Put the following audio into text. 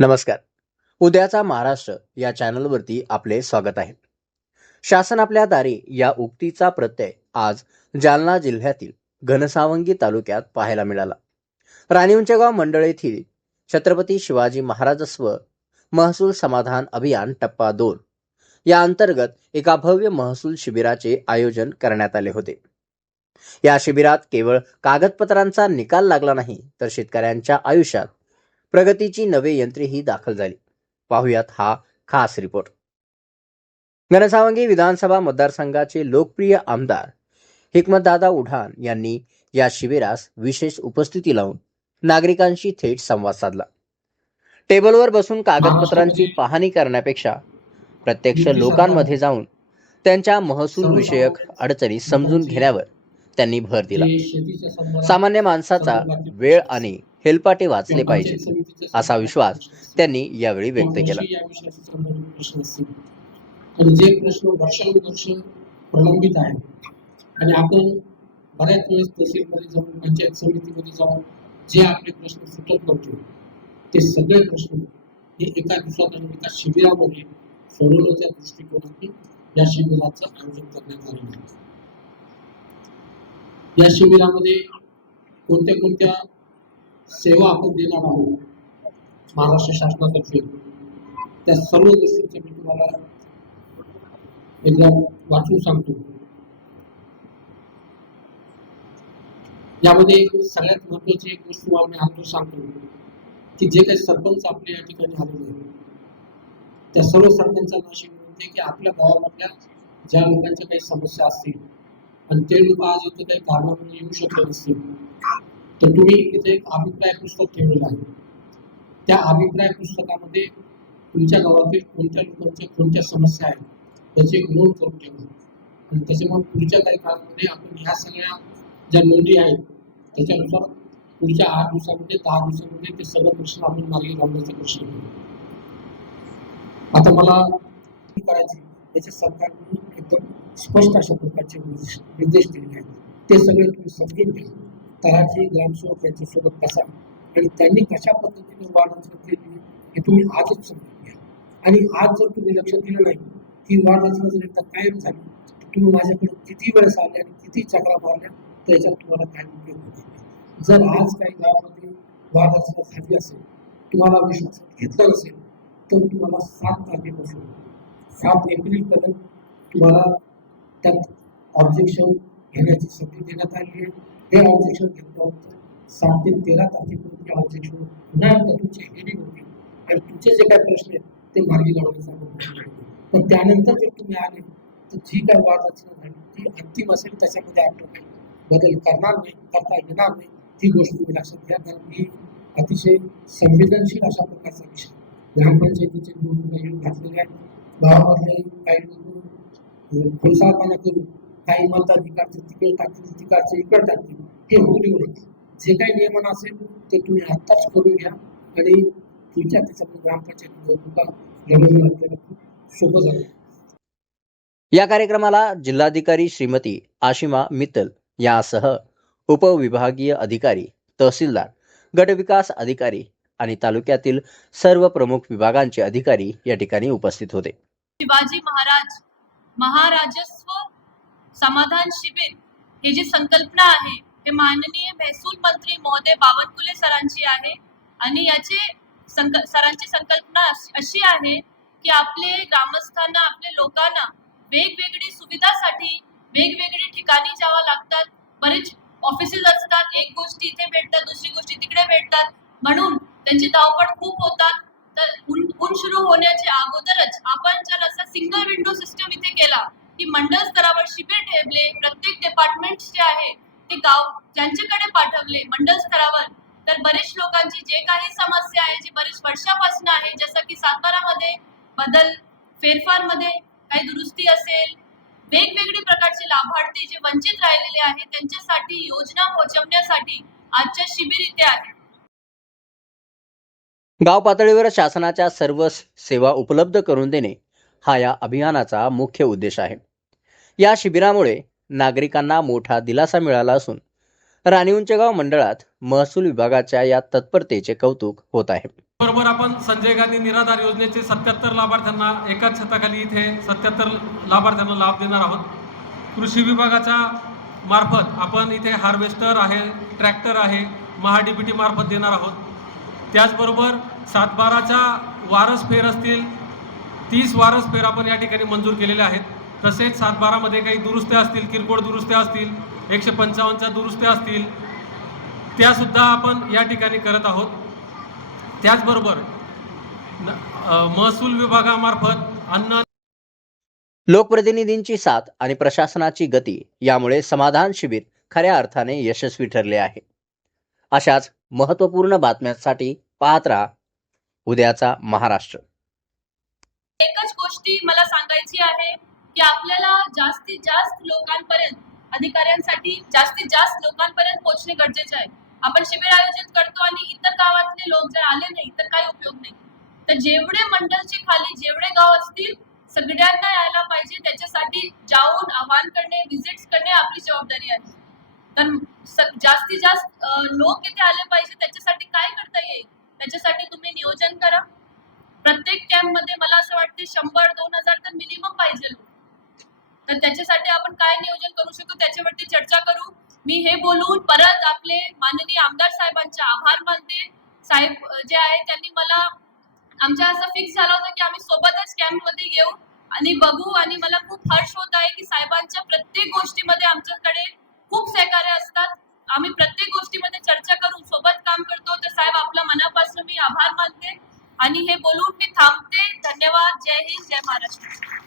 नमस्कार. उद्याचा महाराष्ट्र या चॅनलवरती आपले स्वागत आहे. शासन आपल्या दारी या उक्तीचा प्रत्यय आज जालना जिल्ह्यातील घनसावंगी तालुक्यात पाहायला मिळाला. राणी उंचेगाव मंडळ येथील छत्रपती शिवाजी महाराजस्व महसूल समाधान अभियान टप्पा 2 या अंतर्गत एका भव्य महसूल शिबिराचे आयोजन करण्यात आले होते. या शिबिरात केवळ कागदपत्रांचा निकाल लागला नाही, तर शेतकऱ्यांच्या आयुष्यात प्रगतीची नवे यंत्रेही दाखल झाली. पाहुयात हा खास रिपोर्ट. घनसावंगी विधानसभा मतदारसंघाचे लोकप्रिय आमदार हिकमतदादा उढाण यांनी या शिबिरास विशेष उपस्थिती लावून नागरिकांशी थेट संवाद साधला. टेबलवर बसून कागदपत्रांची पाहणी करण्यापेक्षा प्रत्यक्ष लोकांमध्ये जाऊन त्यांच्या महसूल विषयक अडचणी समजून घेण्यावर त्यांनी भर दिला. सामान्य माणसाचा वेळ आणि हेलपाटे वाचले पाहिजेत, असा विश्वास त्यांनी यावेळी व्यक्त केला. आणि जे प्रश्न वर्षानुवर्ष प्रलंबित आहेत आणि आपण बऱ्याच वेळेस तहसीलमध्ये जाऊन पंचायत समितीमध्ये जाऊन जे आपले प्रश्न सुटत नव्हते, ते सगळे प्रश्न हे एका दिवसात आणि एका शिबिरामध्ये सोडवण्याच्या दृष्टिकोनातून या शिबिराचं आयोजन करण्यात आलेलं आहे. या शिबिरामध्ये कोणत्या सेवा आपण देणार आहोत महाराष्ट्र शासनातर्फे, त्या सर्व गोष्टींचं मी तुम्हाला एकदा वाचून सांगतो. यामध्ये सगळ्यात महत्वाची एक गोष्ट आम्ही आजून सांगतो की जे काही सरपंच आपले या ठिकाणी आलेले आहेत, त्या सर्व सरपंचांना अशी विनंती की आपल्या गावामधल्या ज्या लोकांच्या काही समस्या असतील आणि ते लोक आज इथे काही कारणामुळे येऊ शकले नसतील, तर तुम्ही इथे एक अभिप्राय पुस्तक ठेवलेलं आहे. त्या अभिप्राय पुस्तकामध्ये तुमच्या गावातील कोणत्या लोकांच्या कोणत्या समस्या आहेत त्याची एक नोंद करून ठेवा. आणि त्याच्यामुळे पुढच्या काही काळामध्ये आपण ह्या सगळ्या ज्या नोंदी आहेत त्याच्यानुसार पुढच्या 8 दिवसामध्ये 10 दिवसामध्ये ते सगळं प्रश्न आपण मार्गी लावण्याचा प्रश्न करू. आता मला करायची त्याच्या सरकारने एकदम स्पष्ट अशा प्रकारचे निर्देश दिले आहेत. ते सगळे तुम्ही समजून घ्या. तलाठी ग्रामसेवक यांच्यासोबत बसा आणि त्यांनी कशा पद्धतीने वाढ रचना केली हे तुम्ही आजच समजून घ्या. आणि आज जर तुम्ही लक्ष दिलं नाही, ती वाढ रचना जर एकदा कायम झाली तर तुम्ही माझ्याकडे किती वेळेस आले आणि किती चक्रा मारल्या त्याच्यात तुम्हाला काय उपयोग होणार नाही. जर आज काही गावामध्ये वाढ रचना झाली असेल, तुम्हाला विश्वासात घेतलं नसेल, तर तुम्हाला 7 तारखेपासून 7 एप्रिलपर्यंत तुम्हाला त्यात ऑब्जेक्शन घेण्याची संधी देण्यात आली आहे. हे ऑब्जेक्शन घेतल्यानंतर 7 ते 13 तारखेपर्यंत ऑब्जेक्शन पुन्हा एकदा तुमची हिअरिंग होती आणि तुमचे जे काही प्रश्न आहेत ते मार्गी लावण्याचा प्रयत्न आहे. पण त्यानंतर जर तुम्ही आले तर जी काय वाद रचना झाली ती अंतिम असेल, त्याच्यामध्ये आपलं काही बदल करता येणार नाही. ती गोष्ट तुम्ही लक्षात घ्या. कारण ही अतिशय संवेदनशील अशा प्रकारचा विषय ग्रामपंचायतीचे निवडणुका येऊन घातलेल्या आहेत. गावामधले काही लोक खोलसाळपणा करून काही मताधिकारचे तिकडे टाकतील, तिकडचे इकडे टाकतील, हे होऊ देऊ नये. जे काही नियमन असेल ते तुम्ही आत्ताच करून घ्या आणि पुढच्या त्याच्यामध्ये ग्रामपंचायत निवडणुका लढवणं आपल्याला खूप सोपं झालं. या कार्यक्रमाला जिल्हाधिकारी श्रीमती आशिमा मित्तल यासह उपविभागीय अधिकारी, तहसीलदार, गटविकास अधिकारी आणि तालुक्यातील सर्व प्रमुख विभागांचे अधिकारी या ठिकाणी उपस्थित होते. शिवाजी महाराजस्व समाधान शिबिर हे जी संकल्पना आहे हे माननीय महसूल मंत्री महोदय बावनकुळे सरांची आहे. आणि याचे सरांची संकल्पना अशी आहे की आपले ग्रामस्थांना, आपल्या लोकांना वेगवेगळी सुविधासाठी वेगवेगळी ठिकाणी जावं लागतात. बरेच ऑफिसेस असतात, एक गोष्टी इथे भेटतात, दुसरी गोष्टी तिकडे भेटतात, म्हणून त्यांची धावपळ खूप होतात. तर ऊन सुरू होण्याच्या अगोदरच आपण जर असा सिंगल विंडो सिस्टम इथे केला की मंडळ स्तरावर शिबिर ठेवले, प्रत्येक डिपार्टमेंट जे आहे ते गाव ज्यांच्याकडे पाठवले मंडळ स्तरावर, तर बरेच लोकांची जे काही समस्या आहे जी बरेच वर्षापासून आहे, जसं की सातबारामध्ये बदल फेरफारमध्ये काही दुरुस्ती असेल, वेगवेगळी प्रकारचे लाभार्थी जे वंचित राहिलेले आहेत त्यांच्यासाठी योजना पोहोचवण्यासाठी आजच्या शिबिर इथे आहे. गाव पातळीवर शासनाच्या सर्व सेवा उपलब्ध करून देणे हा या अभियानाचा मुख्य उद्देश आहे. या शिबिरामुळे नागरिकांना मोठा दिलासा मिळाला असून राणी उंचेगाव मंडळात महसूल विभागाच्या या तत्परतेचे कौतुक होत आहे. बरोबर आपण संजय गांधी निराधार योजनेचे 77 लाभार्थ्यांना एकाच छताखाली इथे 77 लाभार्थ्यांना लाभ देणार आहोत. कृषी विभागाच्या मार्फत आपण इथे हार्वेस्टर आहे, ट्रॅक्टर आहे, महाडीबीटी मार्फत देणार आहोत. त्याचबरोबर 7/12च्या वारस फेर असतील, 30 वारस फेर आपण या ठिकाणी मंजूर केलेले आहेत. तसेच 7/12मध्ये काही दुरुस्त्या असतील, किरकोळ दुरुस्त्या असतील, 155च्या दुरुस्त्या असतील, त्यासुद्धा आपण या ठिकाणी करत आहोत. त्याचबरोबर महसूल विभागामार्फत अन्न लोकप्रतिनिधींची साथ आणि प्रशासनाची गती यामुळे समाधान शिबिर खऱ्या अर्थाने यशस्वी ठरले आहे. अशाच महत्त्वपूर्ण बातम्यांसाठी पाहत राहा उद्याचा महाराष्ट्र. एकच गोष्टी मला सांगायची आहे की आपल्याला जास्तीत जास्त लोकांपर्यंत, अधिकाऱ्यांसाठी जास्तीत जास्त लोकांपर्यंत पोहोचणे गरजेचे आहे. आपण शिबिर आयोजित करतो आणि इतर गावातले लोक जर आले नाही तर काही उपयोग नाही. तर जेवढे मंडलचे खाली जेवढे गाव असतील सगळ्यांना यायला पाहिजे. त्याच्यासाठी जाऊन आवाहन करणे, व्हिजिट्स करणे आपली जबाबदारी आहे. तर जास्तीत जास्त लोक इथे आले पाहिजे. त्याच्यासाठी काय करता येईल त्याच्यासाठी तुम्ही नियोजन करा. प्रत्येक कॅम्पमध्ये मला असं वाटते 100-2,000 तर मिनिमम पाहिजे लोक. तर त्याच्यासाठी आपण काय नियोजन करू शकतो त्याच्यावरती चर्चा करू. मी हे बोलून परत आपले माननीय आमदार साहेबांचे आभार मानते. साहेब जे आहे त्यांनी मला आमच्या असं फिक्स झालं होतं की आम्ही सोबतच कॅम्पमध्ये येऊ आणि बघू. आणि मला खूप हर्ष होत आहे की साहेबांच्या प्रत्येक गोष्टीमध्ये आमच्याकडे खूप सहकार्य असतात. आम्ही प्रत्येक गोष्टीमध्ये चर्चा करून सोबत काम करतो. तर साहेब आपल्या मनापासून मी आभार मानते आणि हे बोलून मी थांबते. धन्यवाद. जय हिंद, जय महाराष्ट्र.